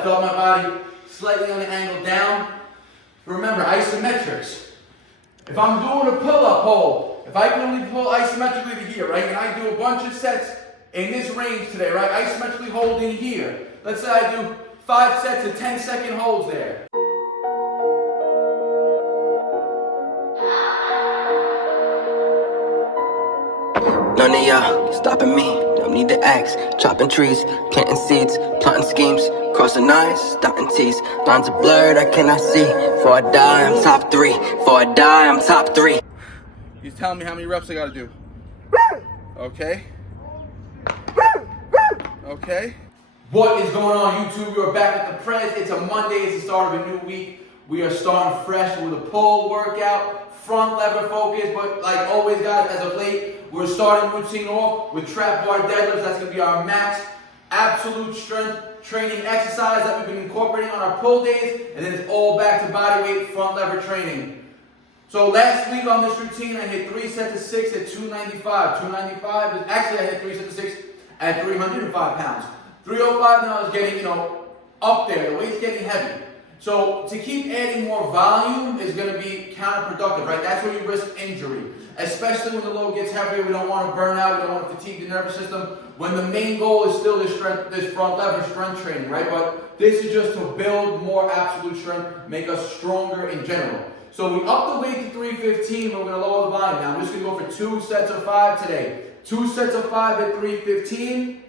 I felt my body slightly on the angle down. Remember, isometrics. If I'm doing a pull-up hold, if I can only pull isometrically to here, right, and I do a bunch of sets in this range today, right, isometrically holding here. Let's say I do 5 sets of 10-second holds there. None of y'all stopping me, don't need to ask. Chopping trees, planting seeds, plotting schemes, crossing lines, dotting T's. Lines are blurred, I cannot see. Before I die, I'm top 3. Before I die, I'm top 3. He's telling me how many reps I gotta do. Okay. Okay. What is going on, YouTube? We're back at the Prez. It's a Monday, it's the start of a new week. We are starting fresh with a pull workout, front lever focus, but like always, guys, as of late, we're starting routine off with trap bar deadlifts. That's gonna be our max absolute strength training exercise that we've been incorporating on our pull days, and then it's all back to body weight front lever training. So last week on this routine, I hit 3 sets of 6 at 295. 295 is actually I hit 3 sets of 6 at 305 pounds. 305 now is getting, up there. The weight's getting heavy. So to keep adding more volume is going to be counterproductive, right? That's where you risk injury, especially when the load gets heavier. We don't want to burn out. We don't want to fatigue the nervous system. When the main goal is still this front lever strength training, right? But this is just to build more absolute strength, make us stronger in general. So we up the weight to 315, but we're going to lower the volume. Now I'm just going to go for 2 sets of 5 today. 2 sets of 5 at 315.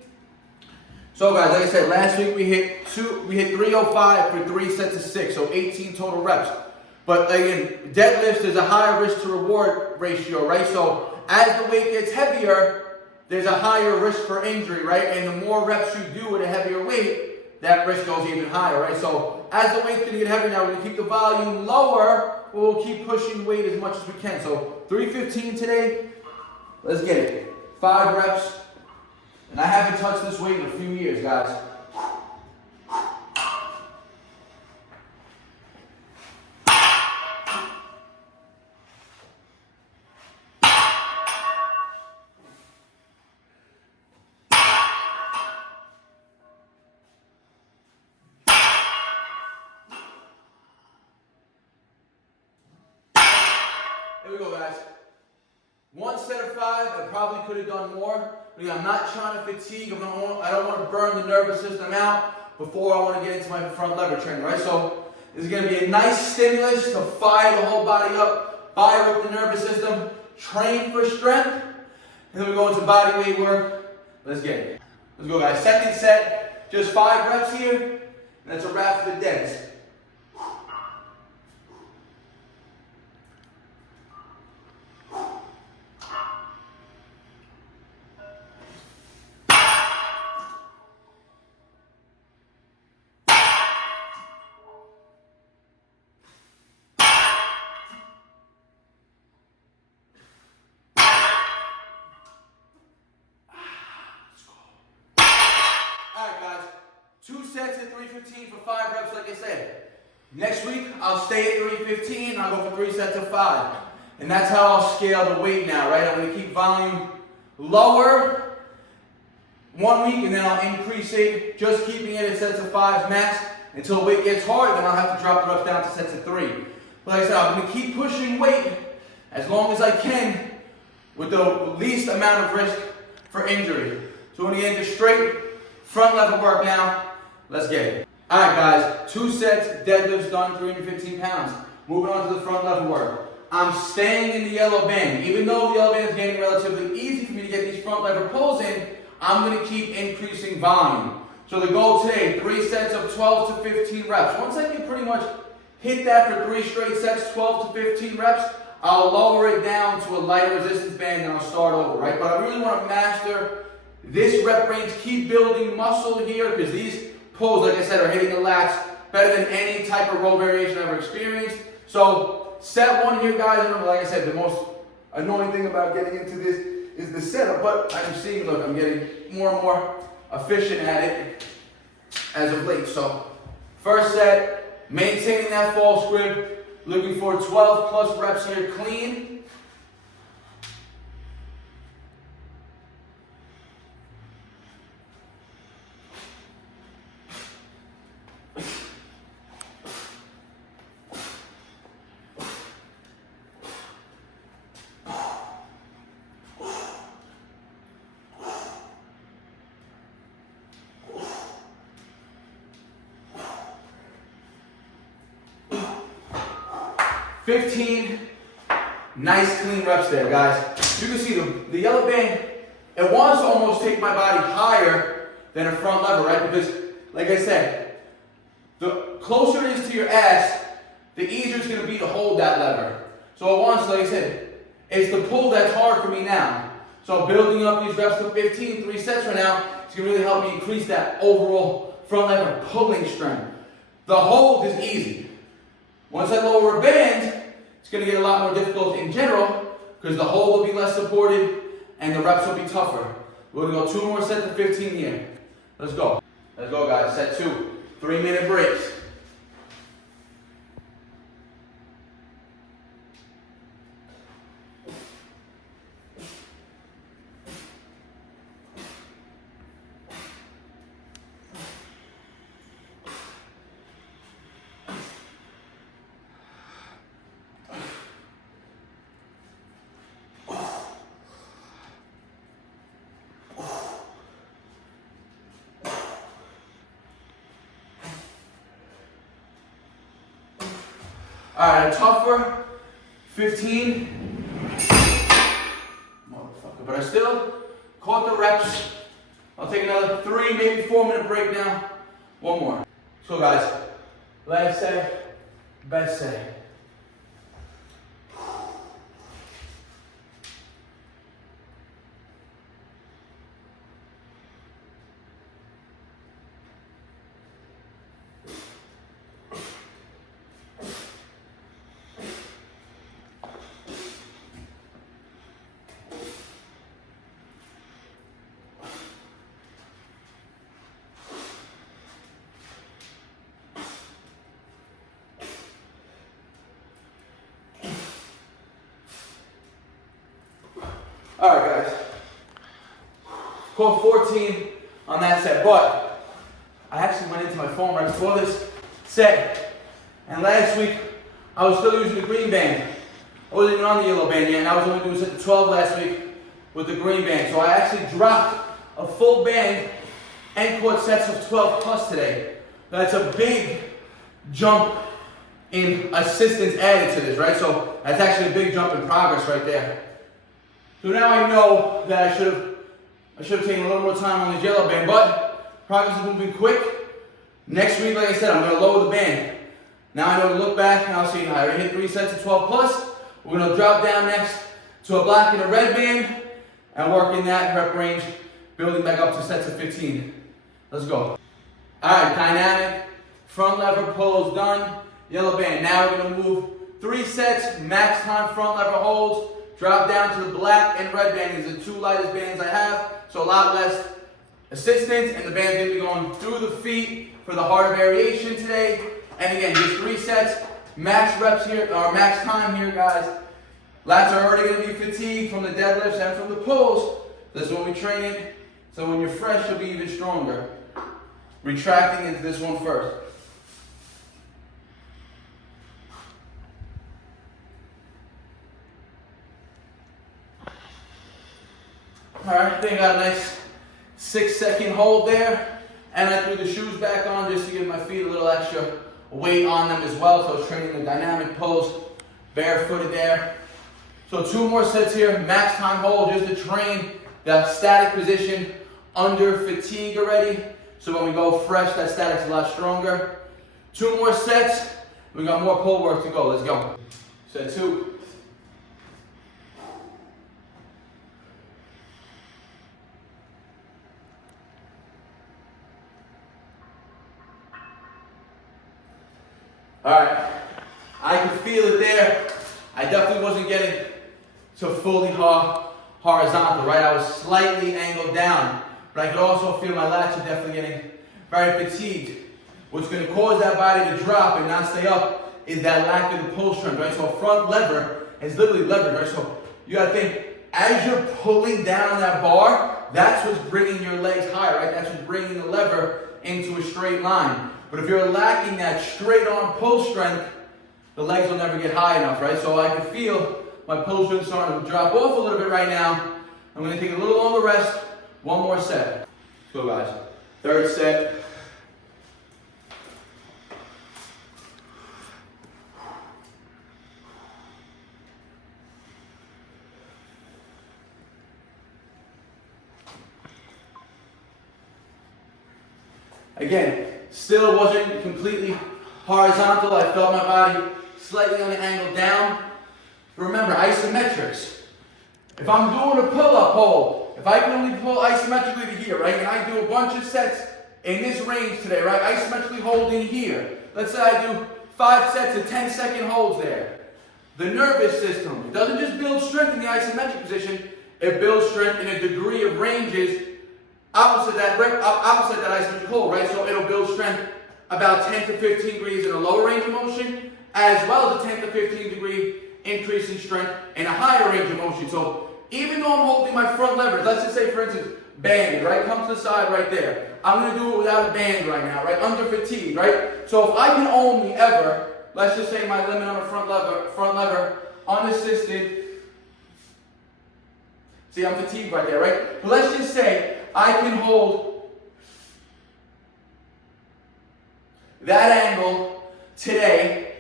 So guys, like I said, last week we hit 305 for 3 sets of 6, so 18 total reps. But again, deadlifts, there's a higher risk to reward ratio, right? So as the weight gets heavier, there's a higher risk for injury, right? And the more reps you do with a heavier weight, that risk goes even higher, right? So as the weight's gonna get heavier now, we're gonna keep the volume lower, but we'll keep pushing weight as much as we can. So 315 today, let's get it. 5 reps. And I haven't touched this weight in a few years, guys. Here we go, guys. 1 set of 5, I probably could have done more. But I'm not trying to fatigue. I don't want to burn the nervous system out before I want to get into my front lever training, right? So this is going to be a nice stimulus to fire the whole body up, fire up the nervous system, train for strength, and then we go into body weight work. Let's get it. Let's go, guys. Second set, just 5 reps here, and that's a wrap for the deads. Alright guys, 2 sets at 315 for 5 reps like I said. Next week, I'll stay at 315 and I'll go for 3 sets of 5. And that's how I'll scale the weight now, right? I'm going to keep volume lower 1 week and then I'll increase it, just keeping it at sets of 5 max until weight gets hard, then I'll have to drop the reps down to sets of 3. But like I said, I'm going to keep pushing weight as long as I can with the least amount of risk for injury. So when you get into straight front lever work now, let's get it. All right, guys, 2 sets, deadlifts done, 315 pounds. Moving on to the front lever work. I'm staying in the yellow band. Even though the yellow band is getting relatively easy for me to get these front lever pulls in, I'm gonna keep increasing volume. So the goal today, 3 sets of 12 to 15 reps. Once I can pretty much hit that for 3 straight sets, 12 to 15 reps, I'll lower it down to a lighter resistance band and I'll start over, right? But I really wanna master this rep range, keep building muscle here, because these pulls, like I said, are hitting the lats better than any type of row variation I've ever experienced. So set 1 here, guys. Remember, like I said, the most annoying thing about getting into this is the setup, but I'm seeing, look, I'm getting more and more efficient at it as of late. So first set, maintaining that false grip, looking for 12 plus reps here clean. 15 nice clean reps there, guys. You can see the yellow band, it wants to almost take my body higher than a front lever, right? Because, like I said, the closer it is to your ass, the easier it's going to be to hold that lever. So it wants, like I said, it's the pull that's hard for me now. So I'm building up these reps to 15, 3 sets right now. It's going to really help me increase that overall front lever pulling strength. The hold is easy. Once I lower a band, it's going to get a lot more difficult in general because the hold will be less supported and the reps will be tougher. We're going to go 2 more sets of 15 here. Let's go. Let's go, guys. Set 2. 3-minute breaks. All right, a tougher 15. Motherfucker, but I still caught the reps. I'll take another 3, maybe 4-minute break now. 1 more. So guys, last set, best set. All right, guys. Caught 14 on that set, but I actually went into my phone right before this set, and last week I was still using the green band. I wasn't even on the yellow band yet, and I was only doing set to 12 last week with the green band. So I actually dropped a full band and caught sets of 12 plus today. That's a big jump in assistance added to this, right? So that's actually a big jump in progress right there. So now I know that I should have taken a little more time on the yellow band, but progress is moving quick. Next week, like I said, I'm going to lower the band. Now I know to look back and I'll see I already hit 3 sets of 12 plus. We're going to drop down next to a black and a red band and work in that rep range, building back up to sets of 15. Let's go. All right, dynamic front lever pulls done. Yellow band. Now we're going to move 3 sets, max time front lever holds. Drop down to the black and red band. These are the 2 lightest bands I have, so a lot less assistance, and the band's gonna be going through the feet for the harder variation today. And again, just 3 sets, max reps here, or max time here, guys. Lats are already gonna be fatigued from the deadlifts and from the pulls. This is when we train it, so when you're fresh, you'll be even stronger. Retracting into this one first. All right, I think I got a nice 6-second hold there, and I threw the shoes back on just to give my feet a little extra weight on them as well. So I was training the dynamic pose, barefooted there. So 2 more sets here, max time hold, just to train that static position under fatigue already. So when we go fresh, that static's a lot stronger. 2 more sets, we got more pull work to go. Let's go. Set 2. All right, I could feel it there. I definitely wasn't getting to fully horizontal, right? I was slightly angled down, but I could also feel my lats are definitely getting very fatigued. What's going to cause that body to drop and not stay up is that lack of the pull strength, right? So a front lever is literally levered, right? So you got to think, as you're pulling down that bar, that's what's bringing your legs higher, right? That's what's bringing the lever into a straight line. But if you're lacking that straight arm pull strength, the legs will never get high enough, right? So I can feel my pull strength starting to drop off a little bit right now. I'm going to take a little longer rest. 1 more set. Let's go, guys. 3rd set. Again, still wasn't completely horizontal. I felt my body slightly on an angle down. Remember, isometrics. If I'm doing a pull-up hold, if I can only pull isometrically to here, right, and I do a bunch of sets in this range today, right, isometrically holding here. Let's say I do 5 sets of 10-second holds there. The nervous system, it doesn't just build strength in the isometric position, it builds strength in a degree of ranges opposite that isometric hold, right? So it'll build strength about 10 to 15 degrees in a lower range of motion, as well as a 10 to 15 degree increase in strength in a higher range of motion. So even though I'm holding my front lever, let's just say for instance, banded, right? Come to the side right there. I'm gonna do it without a band right now, right? Under fatigue, right? So if I can only ever, let's just say my limit on the front lever, unassisted. See, I'm fatigued right there, right? But let's just say I can hold that angle today,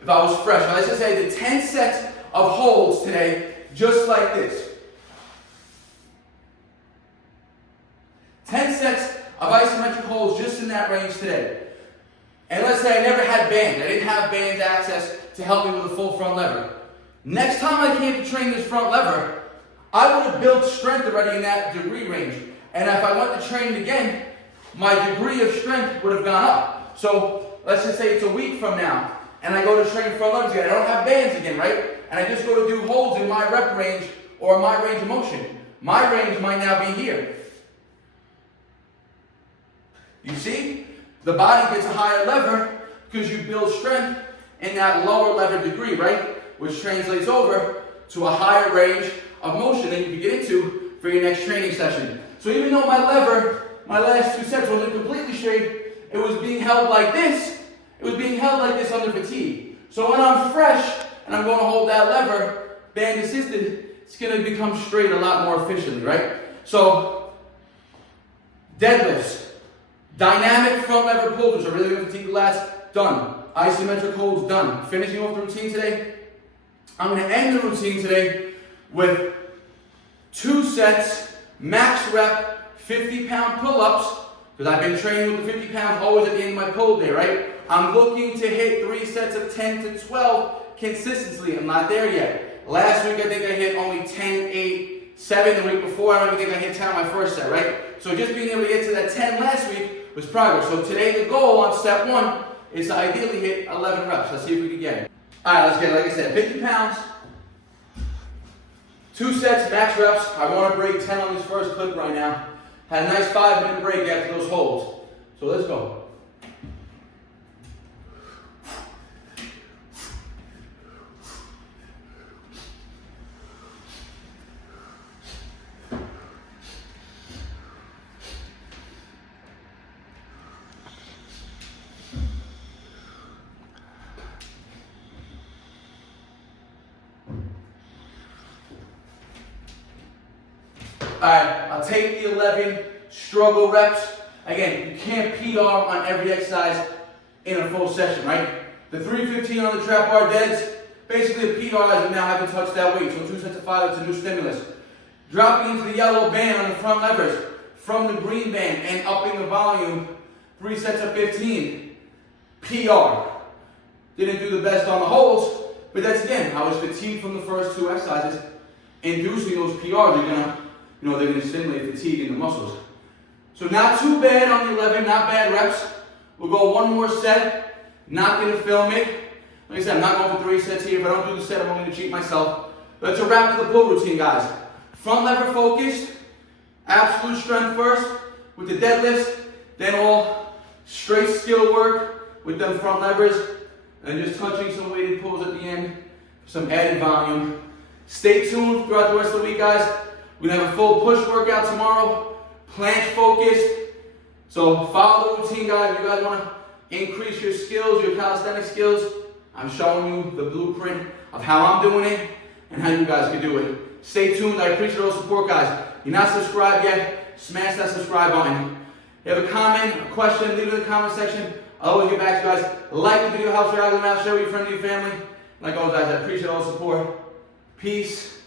if I was fresh. Now let's just say the 10 sets of holds today, just like this. 10 sets of isometric holds just in that range today. And let's say I never had bands. I didn't have bands access to help me with a full front lever. Next time I came to train this front lever, I would have built strength already in that degree range. And if I went to train it again, my degree of strength would have gone up. So let's just say it's a week from now, and I go to train front levers again. I don't have bands again, right? And I just go to do holds in my rep range or my range of motion. My range might now be here. You see? The body gets a higher lever because you build strength in that lower lever degree, right? Which translates over to a higher range of motion that you can get into for your next training session. So even though my lever, my last 2 sets wasn't completely straight, it was being held like this. It was being held like this under fatigue. So when I'm fresh and I'm going to hold that lever, band assisted, it's going to become straight a lot more efficiently, right? So deadlifts. Dynamic front lever pulls, which are really good fatigue lats, done. Isometric holds, done. Finishing off the routine today, I'm going to end the routine today with 2 sets, max rep, 50-pound pull-ups, because I've been training with the 50 pounds always at the end of my pull day, right? I'm looking to hit 3 sets of 10 to 12 consistently. I'm not there yet. Last week, I think I hit only 10, 8, 7. The week before, I don't even think I hit 10 on my first set, right? So just being able to get to that 10 last week was progress. So today the goal on step 1 is to ideally hit 11 reps. Let's see if we can get it. All right, let's get it. Like I said, 50 pounds, 2 sets, max reps. I want to break 10 on this first clip right now. Had a nice 5-minute break after those holds. So let's go. Alright, I'll take the 11 struggle reps. Again, you can't PR on every exercise in a full session, right? The 315 on the trap bar deads, basically a PR as we now haven't touched that weight. So 2 sets of 5, that's a new stimulus. Dropping into the yellow band on the front levers, from the green band and upping the volume, 3 sets of 15. PR. Didn't do the best on the holds, but that's again, I was fatigued from the first 2 exercises. Inducing those PRs are gonna, they're gonna stimulate fatigue in the muscles. So not too bad on the 11, not bad reps. We'll go 1 more set, not gonna film it. Like I said, I'm not going for 3 sets here. If I don't do the set, I'm only gonna cheat myself. But it's a wrap to the pull routine, guys. Front lever focused, absolute strength first with the deadlifts, then all straight skill work with them front levers, and just touching some weighted pulls at the end for some added volume. Stay tuned throughout the rest of the week, guys. We're gonna have a full push workout tomorrow, planche focused. So follow the routine, guys. If you guys wanna increase your skills, your calisthenic skills, I'm showing you the blueprint of how I'm doing it and how you guys can do it. Stay tuned. I appreciate all the support, guys. If you're not subscribed yet, smash that subscribe button. If you have a comment, a question, leave it in the comment section. I'll always get back to you guys. Like the video, helps your algorithm out, share with your friends and your family. Like always, guys, I appreciate all the support. Peace.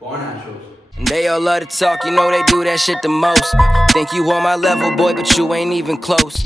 BARNATURALS. They all love to talk, you know they do that shit the most. Think you on my level, boy, but you ain't even close.